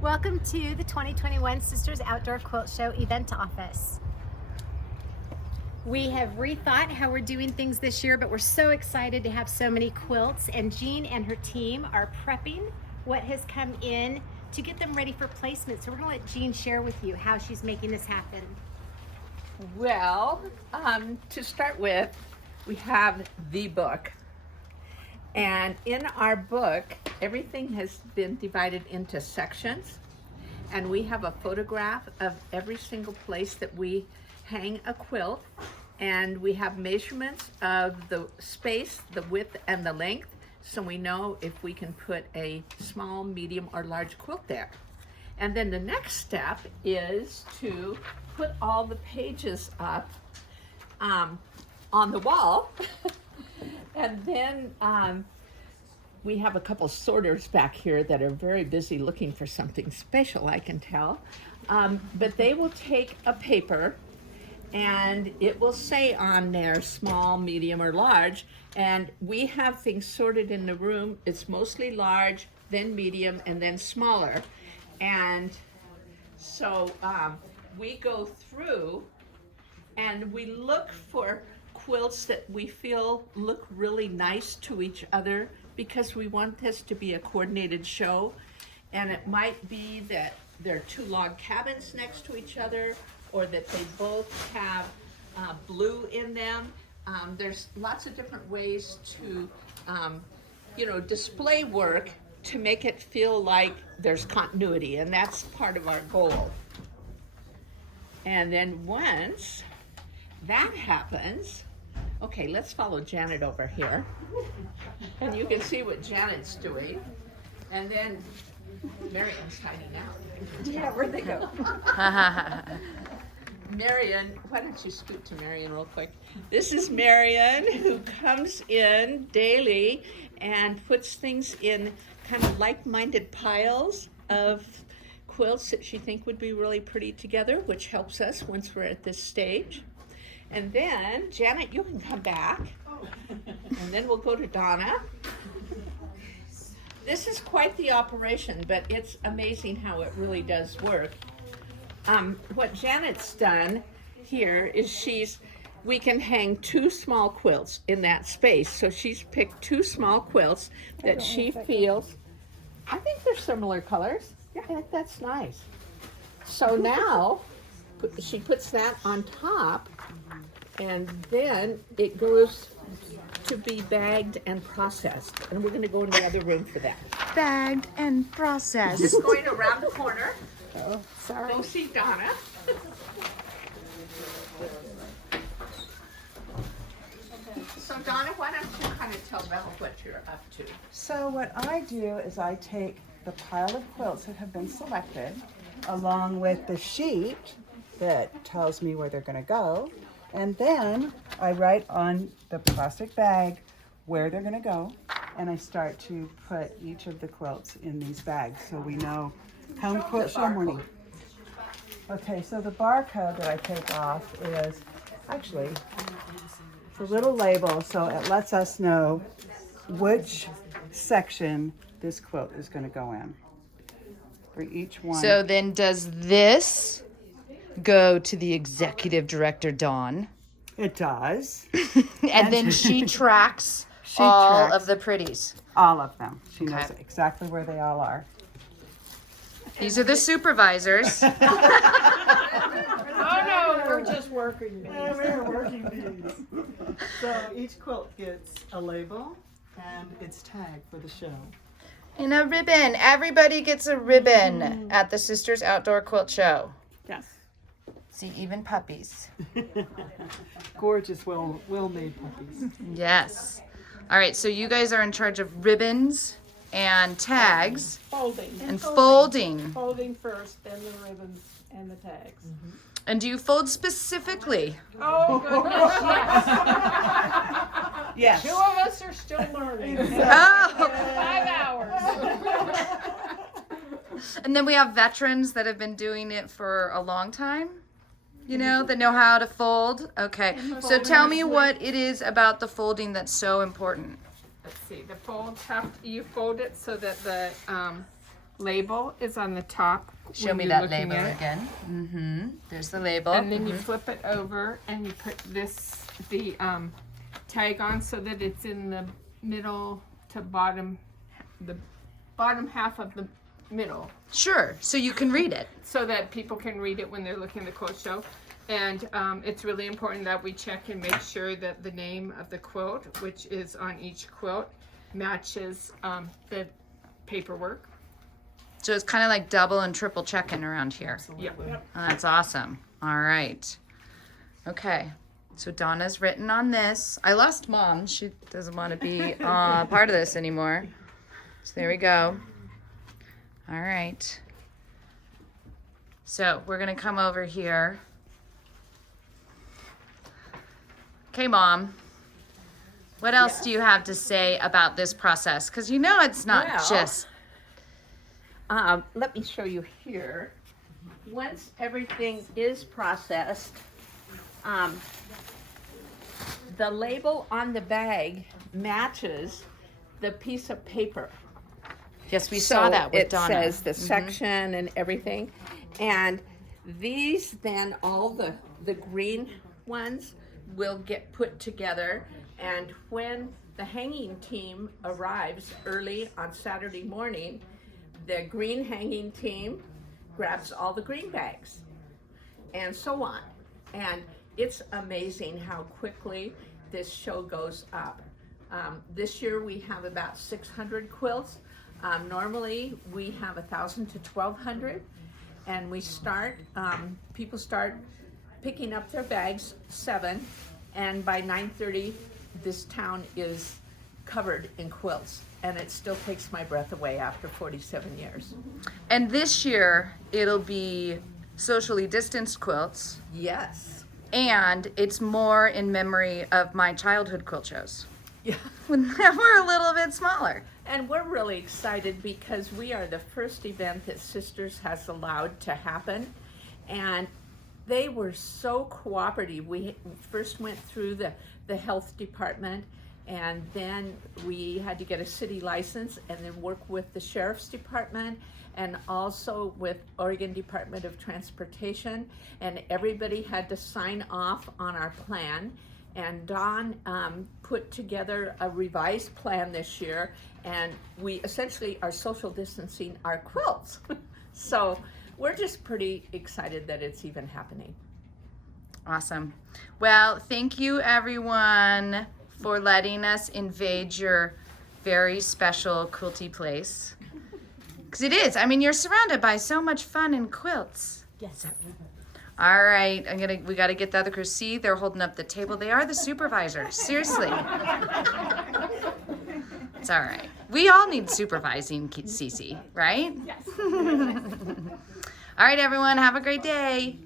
Welcome to the 2021 Sisters Outdoor Quilt Show event office. We have rethought how we're doing things this year, but we're so excited to have so many quilts, and Jean and her team are prepping what has come in to get them ready for placement. So we're gonna let Jean share with you how she's making this happen. Well, to start with, we have the book. And in our book, everything has been divided into sections. And we have a photograph of every single place that we hang a quilt. And we have measurements of the space, the width, and the length. So we know if we can put a small, medium, or large quilt there. And then the next step is to put all the pages up on the wall. And then we have a couple sorters back here that are very busy looking for something special, I can tell. But they will take a paper and it will say on there small, medium, or large. And we have things sorted in the room. It's mostly large, then medium, and then smaller. And so we go through and we look for quilts that we feel look really nice to each other, because we want this to be a coordinated show. And it might be that there are two log cabins next to each other, or that they both have blue in them. There's lots of different ways to display work to make it feel like there's continuity, and that's part of our goal. And then once that happens, okay, let's follow Janet over here. And you can see what Janet's doing. And then Marion's hiding out. Yeah, where'd they go? Marion, why don't you scoot to Marion real quick? This is Marion, who comes in daily and puts things in kind of like-minded piles of quilts that she thinks would be really pretty together, which helps us once we're at this stage. And then, Janet, you can come back. And then we'll go to Donna. This is quite the operation, but it's amazing how it really does work. What Janet's done here is we can hang two small quilts in that space. So she's picked two small quilts that she feels, I think they're similar colors. Yeah, I think that's nice. So now she puts that on top, and then it goes to be bagged and processed. And we're gonna go in the other room for that. Bagged and processed. Just going around the corner. Oh, sorry. Go see Donna. So Donna, why don't you kind of tell Rebel what you're up to? So what I do is I take the pile of quilts that have been selected, along with the sheet that tells me where they're going to go, and then I write on the plastic bag where they're going to go, and I start to put each of the quilts in these bags so we know. Come quilt show morning. Okay, so the barcode that I take off is actually it's a little label, so it lets us know which section this quilt is going to go in for each one. So then does this go to the executive director, Dawn? It does. And then she tracks all of the pretties. All of them. She knows Okay. exactly where they all are. These are the supervisors. Oh no, we're just working these. We're working these. So each quilt gets a label and it's tagged for the show. And a ribbon. Everybody gets a ribbon at the Sisters Outdoor Quilt Show. Yes. See, even puppies. Gorgeous, well-made puppies. Yes. All right, so you guys are in charge of ribbons and tags Folding. and folding. Folding first, then the ribbons and the tags. And do you fold specifically? Oh goodness, yes. Yes. Two of us are still learning. Oh. 5 hours. And then we have veterans that have been doing it for a long time, that know how to fold. Okay, so tell me what it is about the folding that's so important. Let's see, the folds you fold it so that the label is on the top. Show when me you're that looking label at it. again. Mm-hmm. There's the label. And then you flip it over and you put the tag on so that it's in the middle to bottom, the bottom half of the middle, Sure, so you can read it. so that people can read it when they're looking at the quilt show. And it's really important that we check and make sure that the name of the quilt, which is on each quilt, matches the paperwork. So it's kind of like double and triple checking around here. Yep. Oh, that's awesome. All right. Okay. So Donna's written on this. I lost Mom. She doesn't want to be part of this anymore. So there we go. All right. So we're going to come over here. Okay, Mom. What else do you have to say about this process? Because you know it's not Well, just... Let me show you here. Once everything is processed, the label on the bag matches the piece of paper. Yes, we saw that with it Donna. says the section and everything. And these then, all the green ones will get put together. And when the hanging team arrives early on Saturday morning, the green hanging team grabs all the green bags and so on. And it's amazing how quickly this show goes up. This year we have about 600 quilts. Normally we have 1,000 to 1,200, and we start, people start picking up their bags 7, and by 9:30 this town is covered in quilts, and it still takes my breath away after 47 years. And this year, it'll be socially distanced quilts, Yes. and it's more in memory of my childhood quilt shows Yeah. when they were a little bit smaller. And we're really excited because we are the first event that Sisters has allowed to happen. And they were so cooperative. We first went through the health department, and then we had to get a city license and then work with the sheriff's department and also with Oregon Department of Transportation. And everybody had to sign off on our plan. And Dawn put together a revised plan this year, and we essentially are social distancing our quilts. So we're just pretty excited that it's even happening. Awesome. Well, thank you everyone for letting us invade your very special quilty place. Because it is. I mean, you're surrounded by so much fun and quilts. Yes. All right, we got to get the other crew. See, they're holding up the table. They are the supervisors. Seriously. It's all right. We all need supervising, Cece, right? Yes. All right, everyone. Have a great day.